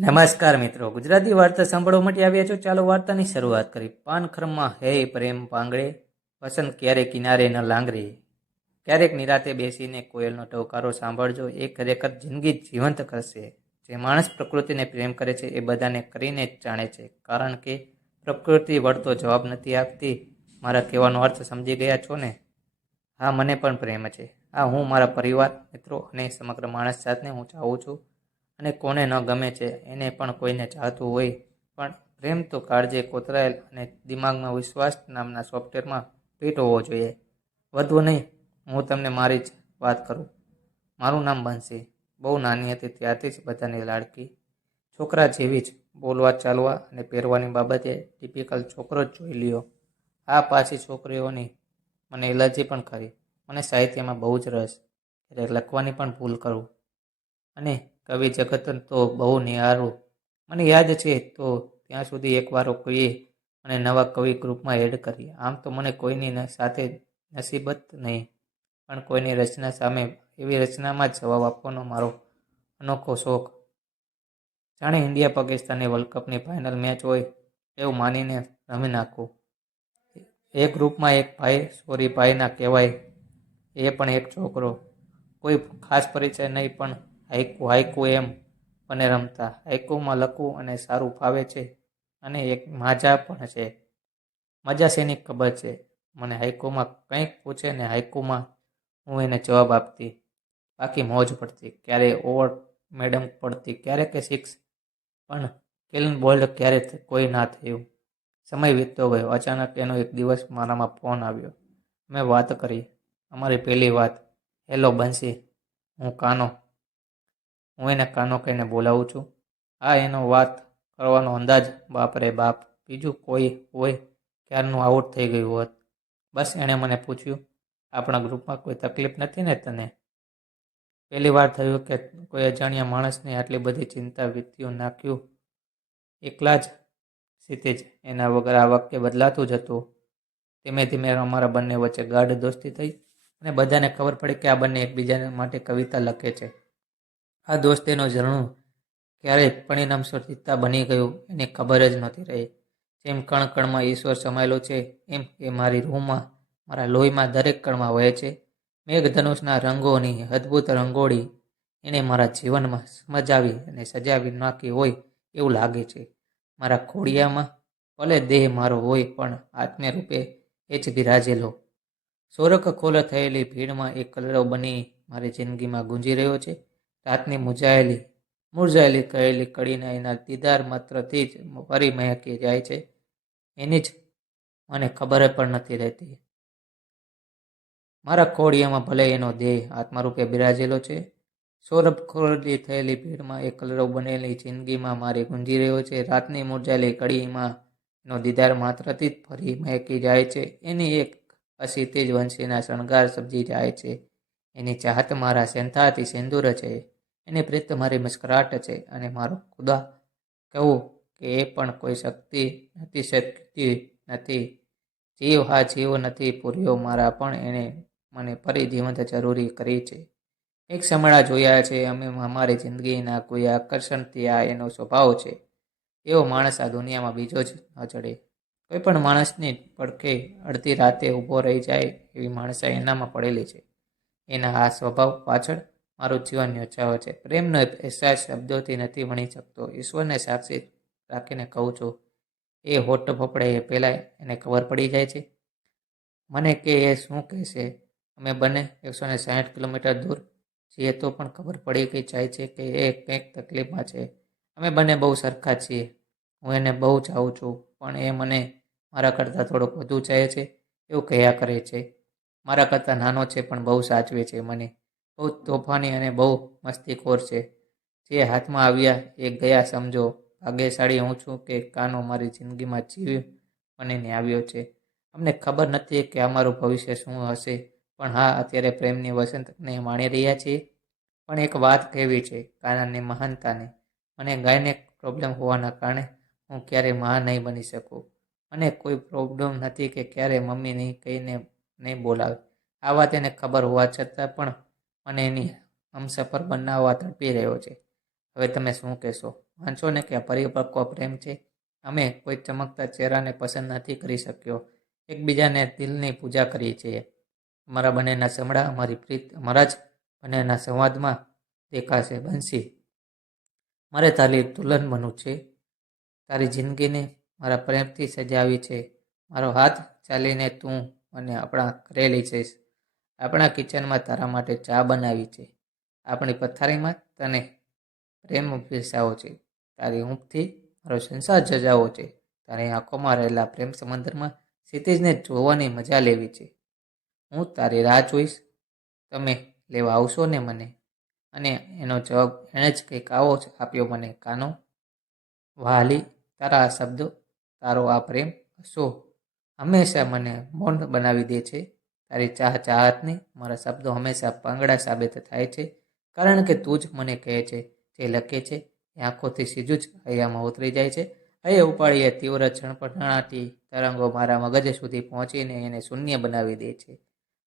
નમસ્કાર મિત્રો. ગુજરાતી વાર્તા સાંભળવા માટે આવ્યા છો? ચાલો વાર્તાની શરૂઆત કરી. પાનખરમાં હે પ્રેમ પાંગળે, વસંત ક્યારે કિનારે ન લાંગરી. ક્યારેક નિરાતે બેસીને કોયલનો ટવકારો સાંભળજો. એ ખરેખર જિંદગી જીવંત કરશે. જે માણસ પ્રકૃતિને પ્રેમ કરે છે એ બધાને કરીને જ જાણે છે. કારણ કે પ્રકૃતિ વળતો જવાબ નથી આપતી. મારા કહેવાનો અર્થ સમજી ગયા છો ને? હા, મને પણ પ્રેમ છે. આ હું મારા પરિવાર, મિત્રો અને સમગ્ર માણસ જાતને હું ચાહું છું. અને કોને ન ગમે છે, એને પણ કોઈને ચાહતું હોય. પણ પ્રેમ તો કાળજે કોતરાયેલ અને દિમાગમાં વિશ્વાસ નામના સોફ્ટવેરમાં ફિટ હોવો જોઈએ. વધુ નહીં, હું તમને મારી જ વાત કરું. મારું નામ બંસી બહુ નાની હતી ત્યારથી જ બધાની લાડકી. છોકરા જેવી જ બોલવા, ચાલવા અને પહેરવાની બાબતે ટિપિકલ છોકરો જ જોઈ લ્યો. આ પાછી છોકરીઓની મને એલર્જી પણ ખરી. મને સાહિત્યમાં બહુ જ રસ. એટલે લખવાની પણ ભૂલ કરું. અને કવિ જગત તો બહુ નિહારું. મને યાદ છે તો ત્યાં સુધી એકવાર કોઈએ અને નવા કવિ ગ્રુપમાં એડ કરી આમ તો મને કોઈની સાથે નસીબત નહીં, પણ કોઈની રચના સામે એવી રચનામાં જ જવાબ આપવાનો મારો અનોખો શોખ. જાણે ઇન્ડિયા પાકિસ્તાનની વર્લ્ડ કપની ફાઇનલ મેચ હોય એવું માનીને રમી નાખું. એ ગ્રુપમાં એક ભાઈ, સોરી, ભાઈના કહેવાય, એ પણ એક છોકરો. કોઈ ખાસ પરિચય નહીં, પણ હાઈકુ હાઈકુ એમ અને રમતા. હાઈકુમાં લખવું અને સારું ફાવે છે અને એક માજા પણ છે. મજા શેની ખબર છે? મને હાઈકુમાં કંઈક પૂછે ને હાઈકુમાં હું એને જવાબ આપતી. બાકી મોજ પડતી. ક્યારે ઓવર મેડમ પડતી, ક્યારે કે સિક્સ. પણ કેલન બોલ્ડ ક્યારે કોઈ ના થયું. સમય વીતતો ગયો. અચાનક એનો એક દિવસ મારામાં ફોન આવ્યો. મેં વાત કરી. અમારી પહેલી વાત. હેલો બંસી, હું કાનો? હું એને કાનો કહીને બોલાવું છું. આ એનો વાત કરવાનો અંદાજ, બાપ રે બાપ, બીજું કોઈ હોય ક્યારનું આઉટ થઈ ગયું હોત. બસ એણે મને પૂછ્યું, આપણા ગ્રુપમાં કોઈ તકલીફ નથી ને તને? પહેલી વાર થયું કે કોઈ અજાણ્યા માણસને આટલી બધી ચિંતા વીત્યું, નાખ્યું. એકલા જ ક્ષિતિજ એના વગર આ વાક્ય બદલાતું જ હતું. ધીમે ધીમે અમારા બંને વચ્ચે ગાઢ દોસ્તી થઈ અને બધાને ખબર પડી કે આ બંને એકબીજા માટે કવિતા લખે છે. આ દોસ્તીનું ઝરણું ક્યારેય પરિણામ સીતા બની ગયું એને ખબર જ નહોતી રહી. જેમ કણ કણમાં ઈશ્વર સમાયેલો છે, એમ એ મારી રૂહમાં, મારા લોહીમાં દરેક કણમાં વહે છે. મેઘધનુષના રંગોની અદ્ભુત રંગોળી એણે મારા જીવનમાં સમજાવી અને સજાવી નાખી હોય એવું લાગે છે. મારા ખોડિયામાં ભલે દેહ મારો હોય પણ આત્મ્ય રૂપે એ જ બિરાજેલો. સોરખ ખોલ થયેલી ભીડમાં એક કલરવ બની મારી જિંદગીમાં ગુંજી રહ્યો છે. રાતની મુજાયેલી, મુરઝાયેલી કહેલી કડીના એના દીદાર માત્રથી જ ફરી મહેકી જાય છે. એની જ મને ખબર પણ નથી રહેતી. મારા ખોડિયામાં ભલે એનો દેહ આત્મારૂપે બિરાજેલો છે સૌરભ ખોરડી થયેલી ભીડમાં એક કલરવ બનેલી જિંદગીમાં મારી ગુંજી રહ્યો છે. રાતની મુરઝાયેલી કડીમાં એનો દીદાર માત્રથી જ ફરી મહેકી જાય છે. એની એક હસી તેજ વંશીના શણગાર સબજી જાય છે. એની ચાહત મારા સેંથાથી સિંદૂર છે, એની પ્રીત મારી મુસ્કરાટ છે અને મારો ખુદા. કહું કે એ પણ કોઈ શક્તિ નથી શક્તિ નથી. જીવ હા જીવ નથી પૂર્યો મારા પણ એણે મને ફરી જીવંત જરૂરી કરી છે. એક સમયડા જોયા છે, અમે અમારી જિંદગીના કોઈ આકર્ષણથી આ એનો સ્વભાવ છે. એવો માણસ આ દુનિયામાં બીજો જ ન ચડે કોઈ પણ માણસની પડખે અડધી રાતે ઊભો રહી જાય એવી માણસા એનામાં પડેલી છે. એના આ સ્વભાવ પાછળ મારું જીવન યોચાવો છે. પ્રેમનો અહેસાસ શબ્દોથી નથી વણી શકતો. ઈશ્વરને સાક્ષી રાખીને કહું છું, એ હોટ ફફડે એ પહેલાં એને ખબર પડી જાય છે. મને કે એ શું કહેશે? અમે બંને એકસો ને સાહીઠ કિલોમીટર દૂર છીએ તો પણ ખબર પડી ગઈ જાય છે કે એ કંઈક તકલીફમાં છે. અમે બંને બહુ સરખા છીએ. હું એને બહુ ચાહું છું, પણ એ મને મારા કરતાં થોડુંક વધુ ચાહે છે, એવું કહ્યા કરે છે. મારા કરતાં નાનો છે, પણ બહુ સાચવે છે મને. બહુ તોફાની અને બહુ મસ્તીખોર છે. જે હાથમાં આવ્યા એ ગયા સમજો. ભાગ્યશાળી હું છું કે કાનો મારી જિંદગીમાં જીવ બનીને આવ્યો છે. અમને ખબર નથી કે અમારું ભવિષ્ય શું હશે, પણ હા, અત્યારે પ્રેમની વસંતને માણી રહ્યા છીએ. પણ એક વાત કહેવી છે, કાનાની મહાનતાને. મને ગાયને પ્રોબ્લેમ હોવાના કારણે હું ક્યારેય મહાન નહીં બની શકું. મને કોઈ પ્રોબ્લેમ નથી કે ક્યારે મમ્મી નહીં કહીને નહીં બોલાવે. આ વાત એને ખબર હોવા છતાં પણ મને એની હમસફર બનાવવા તડપી રહ્યો છે. હવે તમે શું કહેશો? માનશો ને કે પરિપક્વ પ્રેમ છે. અમે કોઈ ચમકતા ચહેરાને પસંદ નથી કરી શક્યો. એકબીજાને દિલની પૂજા કરીએ છીએ. અમારા બંનેના સમડા અમારી પ્રીત, અમારા જ બંનેના સંવાદમાં દેખાશે બંસી મારે તારી દુલ્હન બનવું છે. તારી જિંદગીને મારા પ્રેમથી સજાવી છે. મારો હાથ ચાલીને તું મને આપણા કરેલી છે. આપણા કિચનમાં તારા માટે ચા બનાવી છે. આપણી પથારીમાં તને પ્રેમ પીરસાવો છે. તારી ઊંઘથી મારો સંસાર જજાવો છે. તારી આંખોમાં રહેલા પ્રેમ સમંદરમાં ક્ષિતિજને જોવાની મજા લેવી છે. હું તારી રાહ જોઈશ. તમે લેવા આવશો ને મને? અને એનો જવાબ એણે જ કંઈક આવો જ આપ્યો મને કાનો. વાલી, તારા આ શબ્દો, તારો આ પ્રેમ હશો હંમેશા મને મૌન બનાવી દે છે. તારી ચાહ ચાહતની મારા શબ્દો હંમેશા પાંગડા સાબિત થાય છે. કારણ કે તું જ મને કહે છે, જે લખે છે, એ આંખોથી સીધું જ હૈયામાં ઉતરી જાય છે. હૈયા ઉપાડીએ તીવ્ર છણપણાટી તરંગો મારા મગજ સુધી પહોંચીને એને શૂન્ય બનાવી દે છે.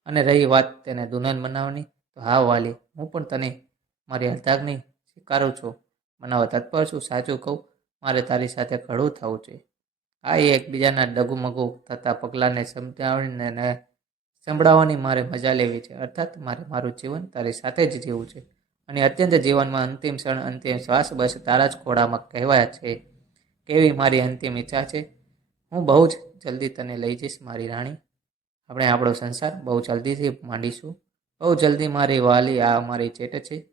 અને રહી વાત તેને દુલ્હન બનાવવાની, તો હા વાલી, હું પણ તને મારી હલતાકની સ્વીકારું છું. બનાવવા તત્પર છું, સાચું કહું, મારે તારી સાથે ઘડું થવું છે. આ એકબીજાના ડગુમગુ થતા પગલાંને સમજાવીને સંભળાવવાની મારે મજા લેવી છે. અર્થાત મારે મારું જીવન તારી સાથે જ જીવવું છે. અને અત્યંત જીવનમાં અંતિમ ક્ષણ, અંતિમ શ્વાસ બસ તારા જ ખોળામાં કહેવાયા છે. કેવી મારી અંતિમ ઈચ્છા છે? હું બહુ જ જલ્દી તને લઈ જઈશ, મારી રાણી. આપણે આપણો સંસાર બહુ જલ્દીથી માંડીશું. બહુ જલ્દી મારી વાલી આ મારી ચેટ છે.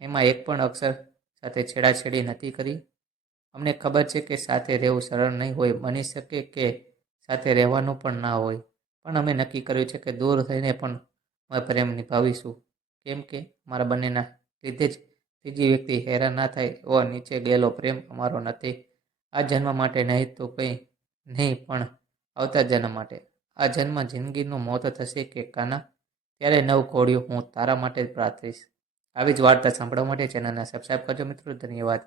એમાં એક પણ અક્ષર સાથે છેડાછેડી નથી કરી. અમને ખબર છે કે સાથે રહેવું સરળ નહીં હોય. બની શકે કે સાથે રહેવાનું પણ ના હોય. પણ અમે નક્કી કર્યું છે કે દૂર થઈને પણ અમે પ્રેમ નિભાવીશું. કેમ કે મારા બંનેના લીધે જ ત્રીજી વ્યક્તિ હેરાન ના થાય એવો નીચે ગયેલો પ્રેમ અમારો નથી. આ જન્મ માટે નહીં તો કંઈ નહીં, પણ આવતા જન્મ માટે. આ જન્મ જિંદગીનું મોત થશે કે કાના? ત્યારે નવ કોળિયું હું તારા માટે જ પ્રાર્થીશ. આવી જ વાર્તા સાંભળવા માટે ચેનલને સબસ્ક્રાઈબ કરજો મિત્રો. ધન્યવાદ.